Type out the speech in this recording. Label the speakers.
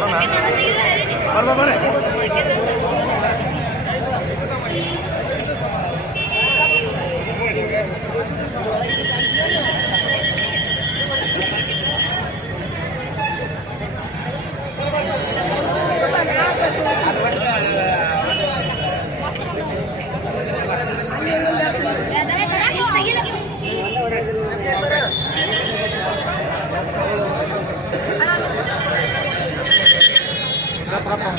Speaker 1: Por favor.
Speaker 2: রাখলাম